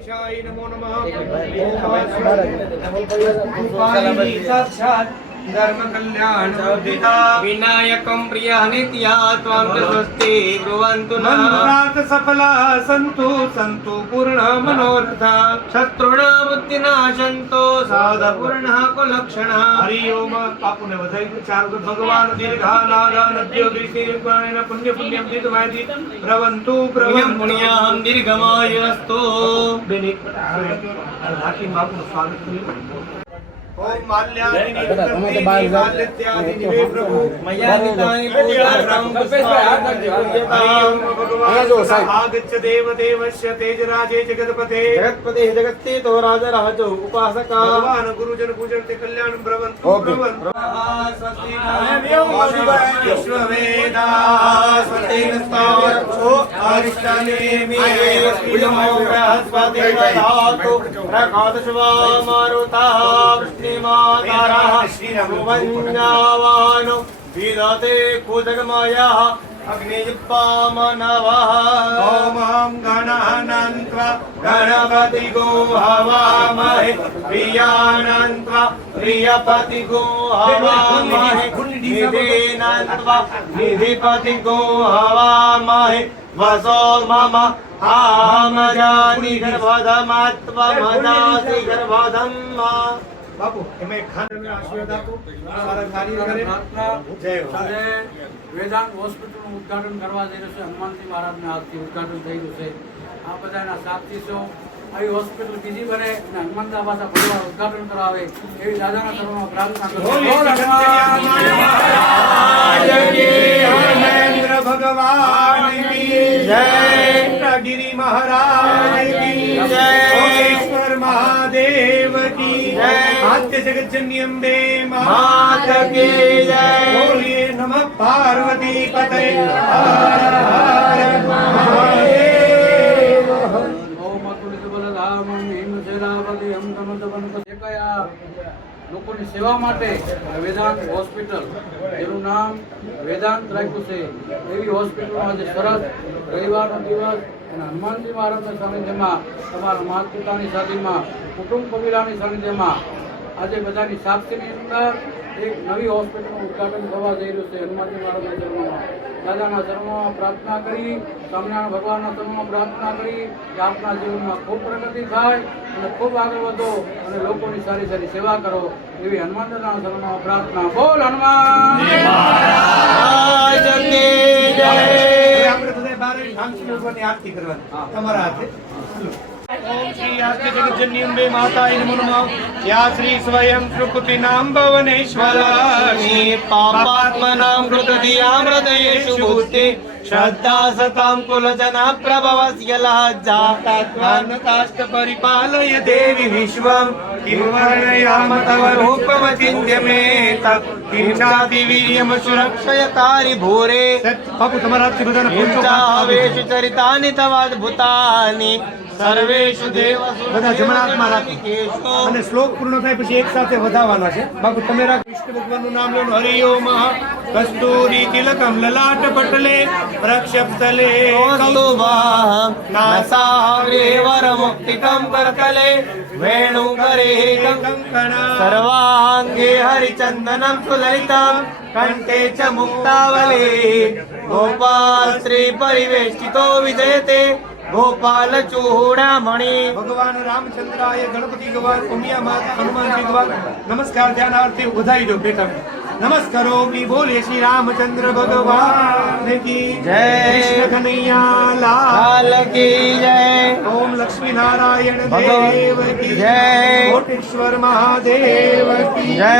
गणेशाय नमो नमः। धर्म कल्याण विनायकं प्रियः नित्या त्वां च स्वस्ति ब्रुवन्तु नः। मनोरथ सफला सन्तु सन्तु पूर्ण मनोरथ। शत्रुणा बुद्धिनाशन्तो साधपूर्णः कुलक्षणः। हरि ओम। आपने बधाई चार भगवान दीर्घा नागा नद्यो ऋषिर्गणेन पुण्य पुण्यम दितवायति प्रवन्तु पुण्यं पुण्याहं दीर्घमायुरस्तु। बेनी हाकिम बापू स्वागत करिए। ओम माल्यादिनी प्रभु मयादितानि पूजार्थं भगवान् आगच्छ देवदेवस्य तेजराजे जगत्पते जगत्पते जगत्स्थितो राजराजो उपासका भगवान गुरुजन पूजन्ते कल्याणं ब्रवन्तु ब्रवन्तु। विश्ववेदाः स्वस्तिनस्तावरक्षो अरिष्टनेमि बृहस्पति दधातु प्रकाशवामारुतः वृष्णिमातारः श्रीरघुवन्यावानो विदते कुजगमयः अग्निजिह्वामनवः। ओम गणानन्त्वा गणपतिगो हवामहे प्रियानन्त्वा प्रियपतिगो हवामहे निधिनन्त्वा निधिपतिगो हवामहे वसो मम आमजानि गर्भधमात्वमजासि गर्भधम्। बापू हमें खाने में आशीर्वाद आपको सारा कार्य करें। जय हो। વેદાંત હોસ્પિટલનું ઉદ્ઘાટન કરવા જઈ રહ્યું છે. હનુમાનજી મહારાજના હાથથી ઉદ્ઘાટન થઈ રહ્યું છે. આ બધાના સાક્ષીશો આવી હોસ્પિટલ બીજી બને અને હનુમાનદા પાછા પરિવાર ઉદ્ઘાટન કરાવે એવી દાદાના ચરણોમાં પ્રાર્થના કરું. हनुमेंद्र भगवान की जय। गिरी महाराज की जय। ओमेश्वर महादेव की जय। आद्य जगज्जननी अम्बे माता की जय। बोलिए नमः पार्वती पते हर हर महादेव। ઓમ અતુલિત બલધામં હિમશૈલાવલિહં તનુજવનપદેકયા લોકોની સેવા માટે વેદાંત હોસ્પિટલ જેનું નામ વેદાંત રાખ્યું છે એવી હોસ્પિટલમાં આજે સરસ રવિવારનો દિવસ અને હનુમાનજી મહારાજના સાનિધ્યમાં તમારા માતા પિતાની સાનિધ્યમાં કુટુંબ કબીલાની સાનિધ્યમાં આજે બધાની સાક્ષીની અંદર એક નવી હોસ્પિટલનું ઉદ્ઘાટન થવા જઈ રહ્યું છે. હનુમાનજી મહારાજના ચરણોમાં દાદાના ચરણોમાં પ્રાર્થના કરી સ્વામિનારાયણ ભગવાનના ચરણોમાં પ્રાર્થના કરી કે આપના જીવનમાં ખૂબ પ્રગતિ થાય અને ખૂબ આગળ વધો અને લોકોની સારી સારી સેવા કરો એવી હનુમાન દાદાના ચરણોમાં પ્રાર્થના. બોલ હનુમાન મહારાજની જય. આપણે બધા બાર શાંતિ ભગવાનની આરતી કરવાની તમારા હાથે. ओम श्री आद्य जगज्जननी अम्बे माताय नमो नमः। या श्री स्वयं सुकृतिनां भुवनेश्वरी पापात्मनां कृतधियां हृदयेषु बुद्धि श्रद्धा सतां कुलजना प्रभवस्य लज्जा तत्त्वान्नताश्च परिपालय देवी विश्वं किं वर्णयाम तव रूपमचिन्त्यमेतत् किं चाति वीर्यं सुरक्षयतारि भूरे। बापू તમારા હાથથી બધાને किञ्चावेषु चरितानि तवाद्भुतानि સર્વેષુ દેવસુ બધા જમણા હાથમાં રાખો અને શ્લોક પૂર્ણ થાય પછી એક સાથે વધાવવાના છે. બાપુ તમે રાખ. વિષ્ણુ ભગવાનનું નામ લો. હરિ ઓમ. કસ્તુરી તિલકમ લલાટ પટલે પ્રક્ષપતલે કૌસ્તુભં નાસાગ્રે વરમુક્તિકં કરતલે વેણુકરે કંકણા સર્વાંગે હરિચંદनं સુલલિतं કંઠે ચ મુક્તાવલી ગોપાલ શ્રી પરિવેષ્ટિતો વિજયતે गोपाल चूड़ामणि। भगवान रामचंद्राय गणपति भगवान उमिया माता हनुमान जी भगवान नमस्कार ध्यानार्थी बधाई दो बेटा नमस्कारो भी बोले श्री रामचंद्र भगवान की जय। कृष्ण कन्हैया लाल की जय। ओम लक्ष्मी नारायण भगवान देव की जय। कोटेश्वर महादेव की जय।